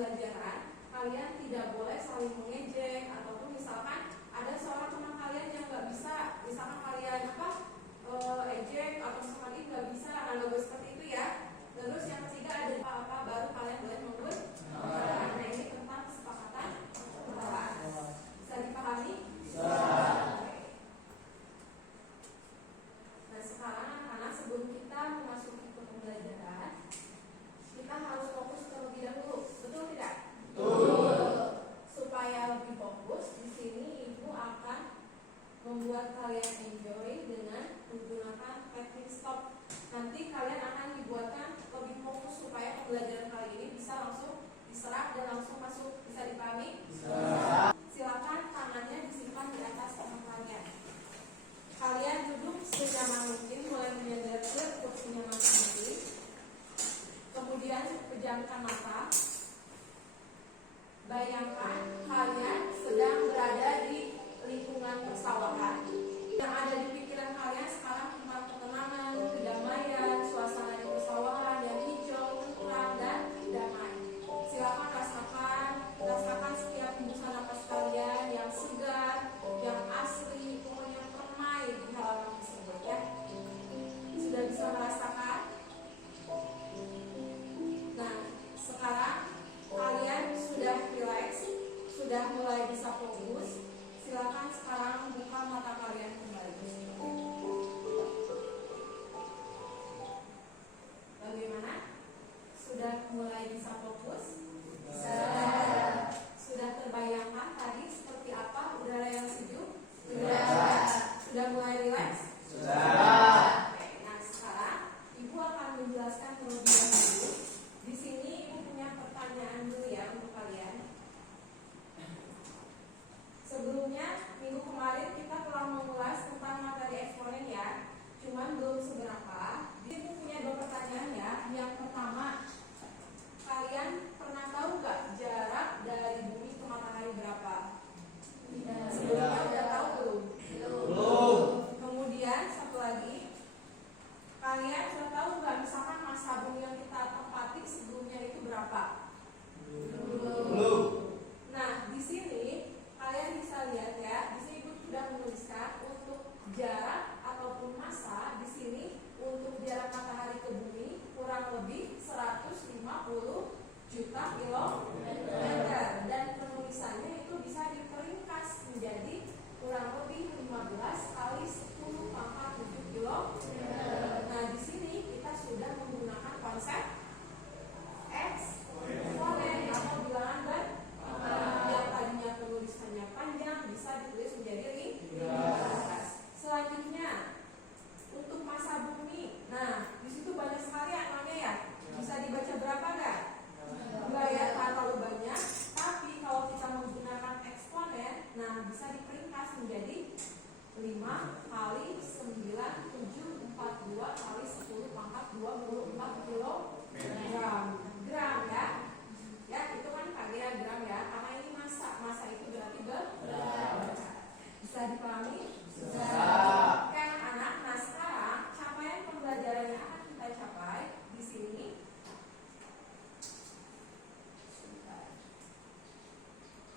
pembelajaran, kalian tidak boleh saling mengejek, ataupun misalkan ada seorang teman kalian yang nggak bisa, misalkan kalian ejek atau misalkan ini nggak bisa, nggak boleh seperti itu ya. Terus yang ketiga ada apa baru kalian boleh menggunakan. Nah ini tentang kesepakatan ketahuan. Bisa dipahami? Bisa. Nah sekarang anak-anak, sebelum kita memasuki ke pembelajaran, kita harus fokus terlebih dahulu, betul tidak? Betul. Supaya lebih fokus, di sini ibu akan membuat kalian enjoy dengan menggunakan teknik stop. Nanti kalian akan dibuatkan lebih fokus supaya pembelajaran kali ini bisa langsung diserap dan langsung masuk. Bisa dipahami? Bisa. Silakan tangannya disimpan di atas tangan kalian. Kalian duduk senyaman mungkin, mulai menyadar ke kursinya masing-masing. Kemudian pejamkan mata. Bayangkan kalian sedang berada di lingkungan persawahan. Yang ada di pikiran kalian sekarang tentang ketenangan, kedamaian, suasana di persawahan yang hijau, tenang dan damai. Silakan rasakan setiap hembusan napas kalian yang segar, yang asli, pokoknya permai di halaman tersebut ya. Sudah bisa merasakan? Nah, sekarang kalian sudah rileks, sudah mulai bisa fokus. Silakan sekarang buka mata kalian kembali. Bagaimana? Sudah mulai bisa fokus? Bisa. Sudah terbayangkan tadi seperti apa udara yang sejuk? Sudah. Sudah mulai rileks? Sudah. Oke, nah sekarang ibu akan menjelaskan terlebih dahulu. Di sini ibu punya pertanyaan dulu ya untuk kalian. Sebelumnya minggu kemarin kita telah mengulas tentang materi eksponen ya, cuman belum seberapa. Jadi ibu punya dua pertanyaan ya. Yang pertama, kalian pernah tahu nggak jarak dari bumi ke matahari berapa? Sebelumnya udah tahu belum? Belum. Kemudian satu lagi, kalian sudah tahu nggak misalkan masa bumi yang kita tempati sebelumnya itu berapa? Belum. Nah di sini kalian bisa lihat ya, di sini ibu sudah menuliskan untuk jarak ataupun massa. Di sini untuk jarak matahari ke bumi kurang lebih 150 juta kilometer, dan penulisannya itu bisa diperingkas menjadi kurang lebih 15 kali 10 pangkat 7 kilometer. Nah di sini kita sudah menggunakan konsep eksponen atau bilangan yang tadinya penulisannya panjang bisa ditulis menjadi 15. Selanjutnya untuk massa bumi. Nah di situ banyak sekali angkanya ya. Bisa dibaca berapa nggak? Enggak ya, terlalu banyak. Tapi kalau kita menggunakan eksponen, nah bisa diperingkas menjadi 5 kali 9 7 42 kali 10 pangkat 24 kilogram. Gram ya. Ya itu kan kalian gram ya. Karena ini massa itu berarti berat. Bisa dipahami? Bisa. Oke anak-anak, nah sekarang capaian pembelajaran yang akan kita capai di sini.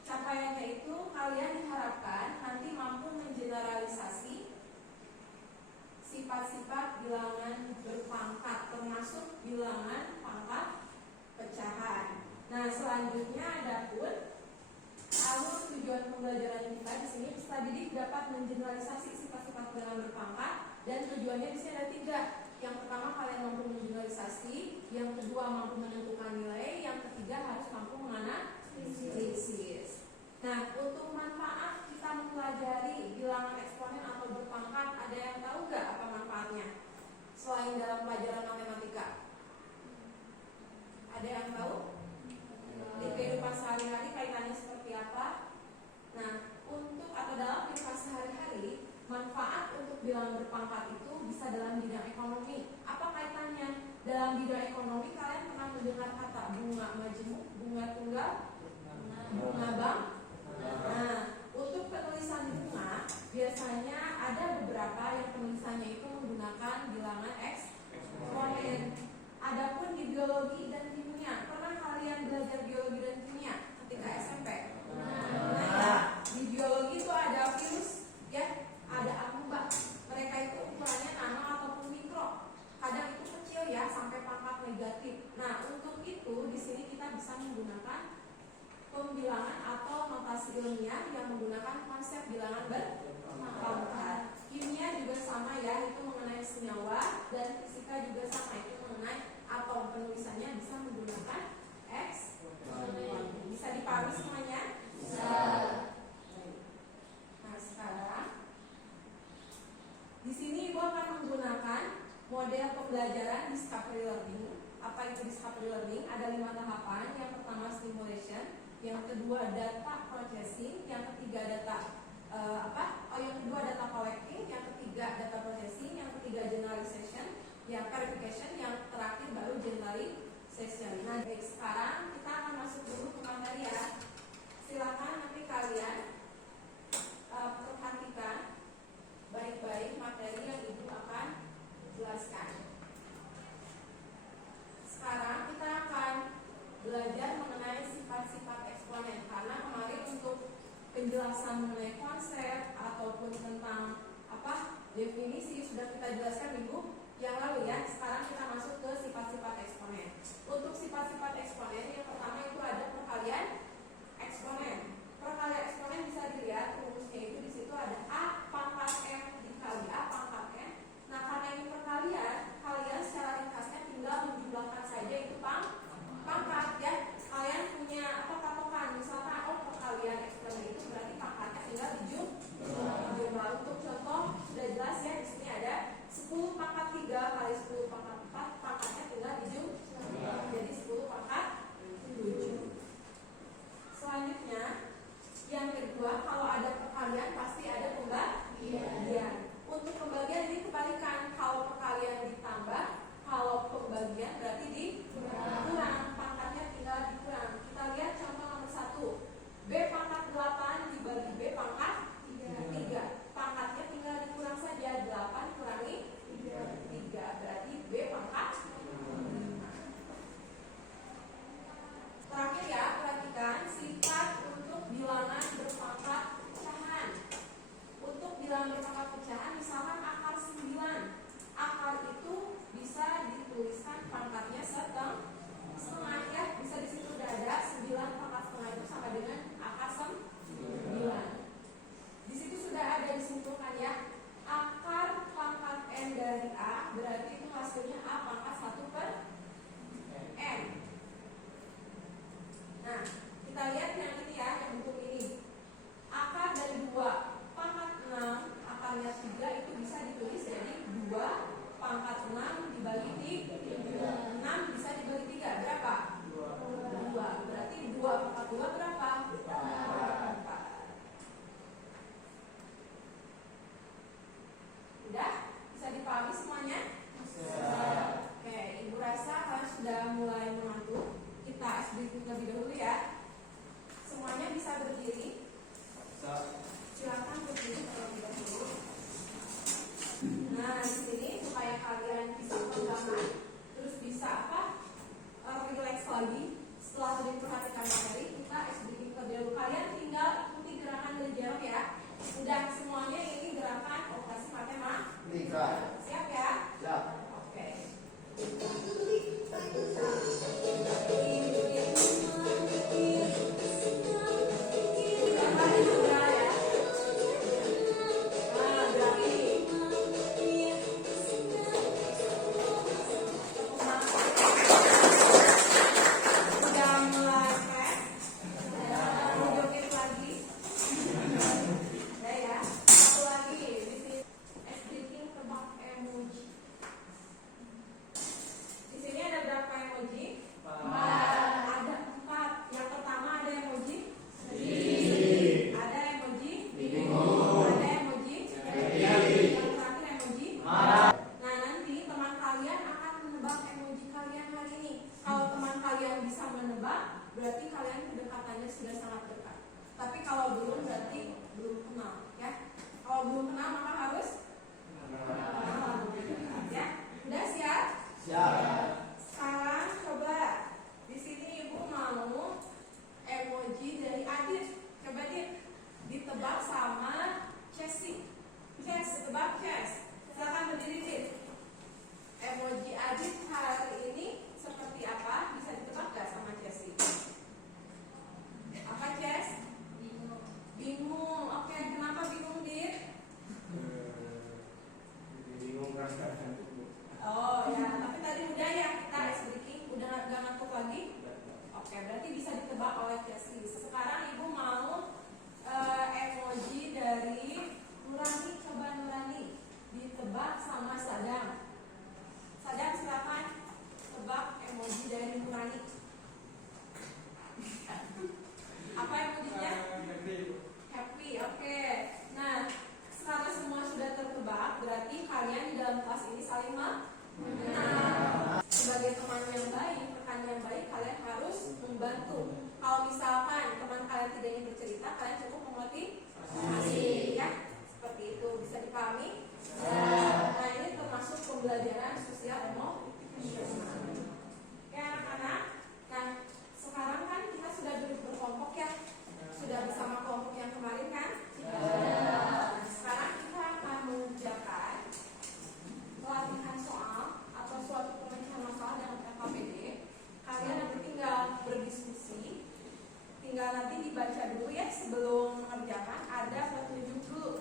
Capaiannya itu kalian diharapkan nanti mampu mengeneralisasi sifat-sifat bilangan berpangkat, termasuk bilangan pangkat pecahan. Nah selanjutnya adapun alur tujuan pembelajaran kita di sini, peserta didik dapat mengeneralisasi sifat-sifat bilangan berpangkat, dan tujuannya di sini ada 3. Yang pertama kalian mampu mengeneralisasi, yang kedua mampu menentukan nilai, yang ketiga harus mampu menganalisis. Nah untuk manfaat kita mempelajari bilangan eksponen atau berpangkat, ada yang tahu nggak apa manfaatnya selain dalam pelajaran matematika? Ada yang tahu? Di kehidupan sehari-hari kaitannya seperti apa? Nah, untuk atau dalam kehidupan sehari-hari, manfaat untuk bilangan berpangkat itu bisa dalam bidang ekonomi. Apa kaitannya? Dalam bidang ekonomi kalian pernah mendengar kata bunga majemuk, bunga tunggal, bunga bank? Nah, untuk penulisan bunga biasanya ada beberapa yang penulisannya itu menggunakan bilangan eksponen. Adapun di biologi dan kimia, pernah kalian belajar biologi dan bisa menggunakan pembilangan atau notasi ilmiah yang menggunakan konsep bilangan berpangkat. Kimia juga sama ya, itu mengenai senyawa, dan fisika juga sama, itu mengenai atom. Penulisannya bisa menggunakan eksponen. Bisa dipahami semuanya? Bisa. Nah, sekarang di sini Ibu akan menggunakan model pembelajaran discovery learning. Apa itu discovery learning? Ada 5 tahapan. Yang pertama stimulation, yang kedua data processing, yang ketiga yang kedua data collecting, yang ketiga data processing, yang ketiga generalization, yang verification, yang terakhir baru generalization. Nah, baik, sekarang kita akan masuk dulu ke materi ya. Silakan nanti kalian perhatikan baik-baik materi yang Ibu akan jelaskan. Sekarang kita akan belajar mengenai sifat-sifat eksponen, karena kemarin untuk penjelasan mengenai konsep ataupun tentang definisi sudah kita jelaskan minggu yang lalu ya. Sekarang kita masuk ke sifat-sifat eksponen. Untuk sifat-sifat eksponen, yang pertama itu ada perkalian eksponen. Perkalian eksponen bisa dilihat rumusnya itu di situ ada A pangkat M dikali A pangkat N. Nah, karena ini perkalian, kalian secara ringkasnya tinggal menjumlahkan saja itu pangkat ya. Kalian punya patokan, misalkan perkalian eksponen itu berarti pangkatnya tinggal dijumlah. Untuk contoh sudah jelas ya, di sini ada 10 pangkat 3 kali 10 pangkat 4, pangkatnya tinggal dijumlah. Jadi 10 pangkat 7. Selanjutnya yang kedua, kalau ada perkalian pasti ada pembagian. Untuk pembagian ini kebalikan, kalau perkalian ditambah, kalau pembagian berarti dikurang, pangkatnya tinggal dikurang. Kita lihat contoh nomor 1, B pangkat 8 dibagi B pangkat 3, pangkatnya tinggal dikurang saja, 8 kurangi 3 berarti B pangkat 5. Terakhir ya, perhatikan sifat untuk bilangan berpangkat pecahan. Untuk bilangan berpangkat pecahan, misalkan akar 9. Akar itu bisa dituliskan pangkatnya setengah ya. Bisa di situ udah ada 9 pangkat setengah itu sama dengan akar 9. Di situ sudah ada disimpulkan ya. Akar pangkat N dari A berarti itu hasilnya A pangkat 1/N. Nah, kita lihat yang ini ya, yang bentuk ini. Akar dari 2 pangkat 6, akarnya 3 itu bisa ditulis jadi 2 pangkat 6 dibagi 3. 6 bisa dibagi 3, berapa? 2. Berarti 2 pangkat 2 berapa? 4. Udah? Bisa dipahami semuanya? Oke, Ibu rasa kalian sudah mulai mengantuk. Kita SBK lebih dahulu ya. Semuanya bisa berdiri. Silakan berdiri terlebih dahulu. Nah, di sini supaya kalian bisa pegangan, terus bisa relax lagi. Setelah tadi perhatikan materi, kita SBK terlebih dahulu. Kalian tinggal ikuti gerakan dan jawab ya. Udah semuanya ini gerakan operasi matematika. Siap ya? Siap. Oke. Berarti kalian kedekatannya sudah sangat dekat. Tapi kalau belum berarti belum kenal ya. Kalau belum kenal maka harus kenal. Ya, udah siap? Siap. Sekarang coba di sini Ibu mau emoji dari Adit. Coba ditebak sama Chessy. Tebak Chess. Silakan berdiri Dit. Emoji Adit hari ini seperti apa? Bisa ditebak gak sama Chessy? bisa ditebak oleh Casey. Sekarang Ibu mau emoji dari Nurani. Coba Nurani ditebak sama Sadam. Sadam silakan tebak emoji dari Nurani. Apa emojinya? Happy. Oke. Nah, karena semua sudah tertebak, berarti kalian di dalam kelas ini saling mengenal. Sebagai teman yang baik, rekan yang baik, kalian harus membantu. Kalau misalkan teman kalian tidak ingin bercerita, kalian cukup memotivasi, ya. Seperti itu bisa dipahami. Nah, ini termasuk pembelajaran sosial emosional. Ya, anak-anak. Nah, sekarang kan kita sudah duduk berkelompok ya. Sudah bersama kelompok yang kemarin kan? Sekarang kita akan mengerjakan pelatihan soal atau suatu pemecahan masalah dalam KKPD. Kalian nanti tinggal berdiskusi, tinggal nanti dibaca dulu ya sebelum mengerjakan. Ada petunjuk dulu.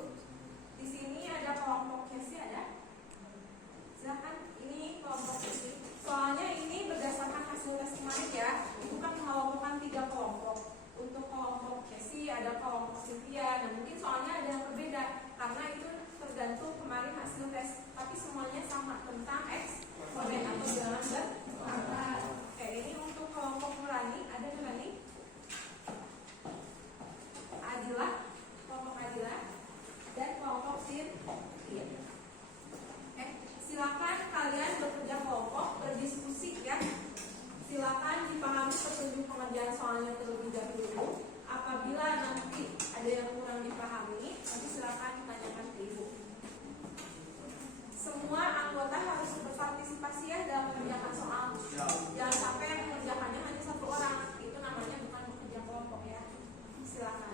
Di sini ada kelompok sesi ada. Silakan, ini kelompok sesi. Soalnya ini berdasarkan hasil tes kemarin ya. Itu kan mengelompokkan 3 kelompok. Untuk kelompok sesi ada kelompok Cynthia. Nah mungkin soalnya ada yang berbeda karena itu tergantung kemarin hasil tes. Tapi semuanya sama tentang eksponen atau bilangan berangkat. Oke, ini untuk kelompok Nurani. Ada Nurani? Adilah, kelompok Adilah dan kelompok Cynthia. Silakan kalian bekerja kelompok, berdiskusi ya. Silakan dipahami petunjuk pengerjaan soalnya terlebih dahulu. Apabila nanti ada yang kurang dipahami, nanti silakan ditanyakan ke Ibu. Semua anggota harus berpartisipasi ya dalam mengerjakan soal. Jangan sampai yang mengerjakannya hanya 1 orang. Itu namanya bukan bekerja kelompok ya. Silakan.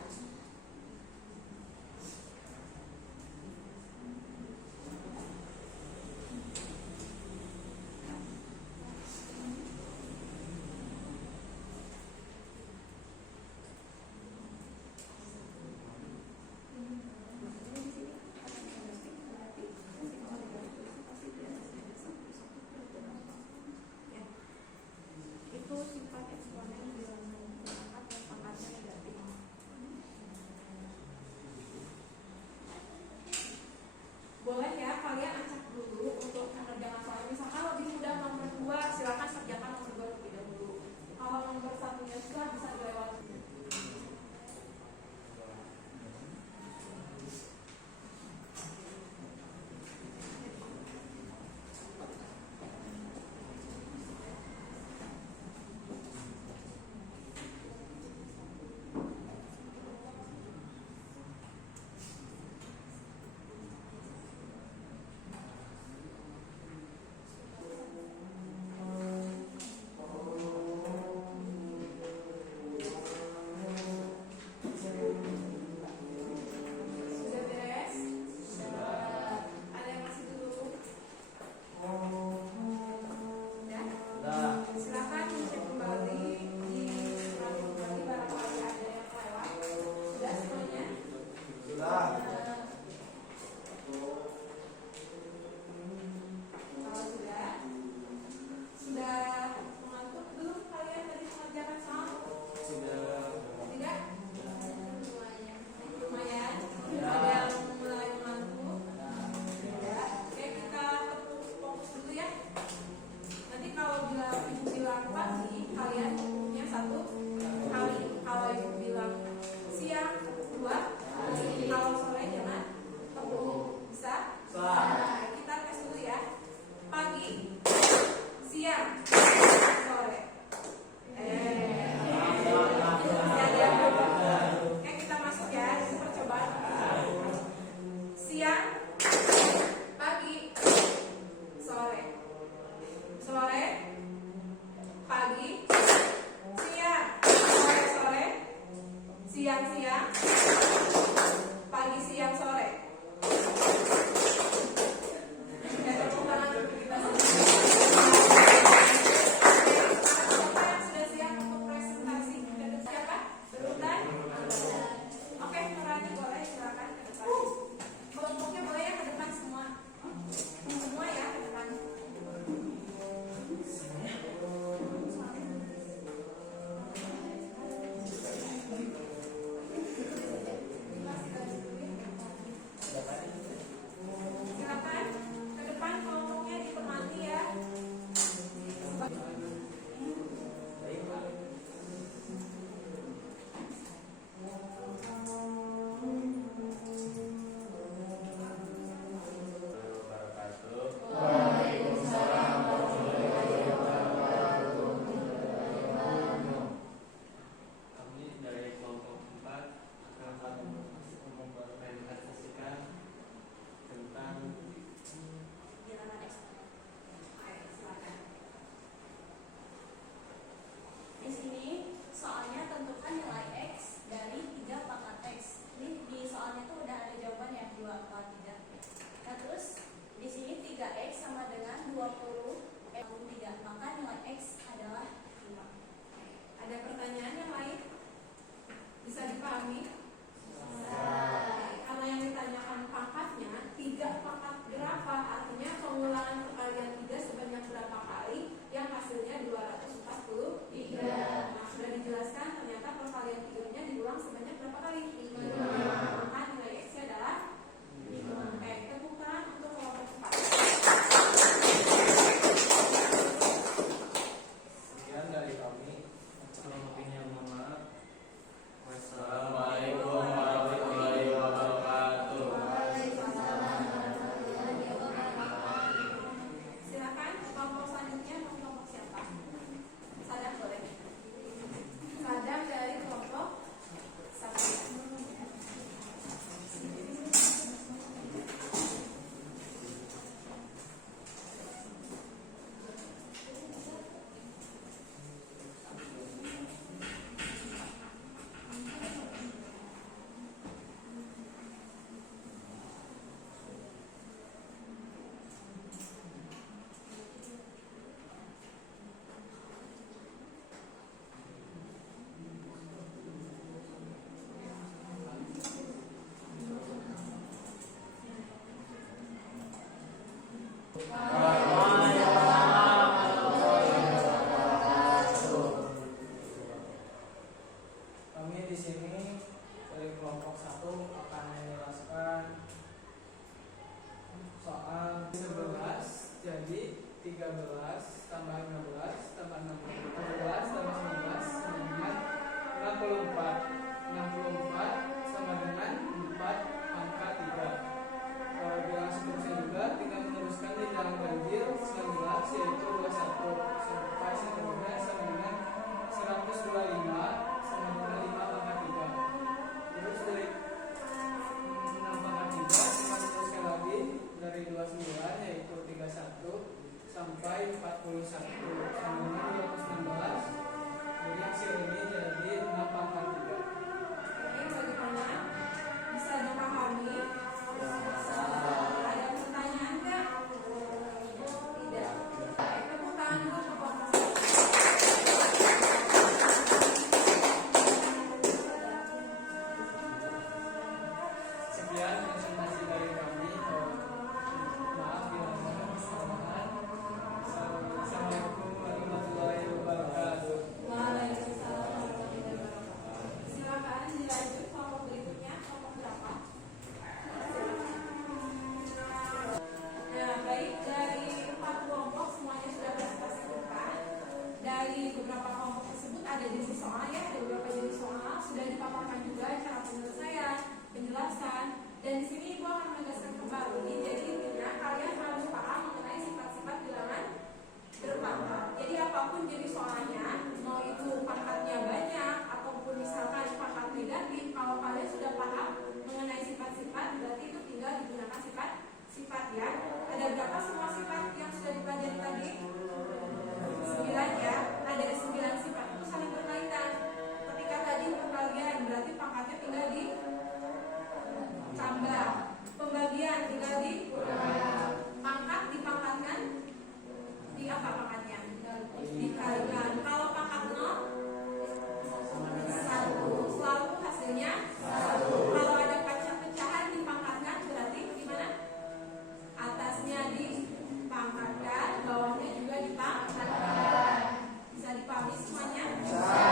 Waalaikumsalam.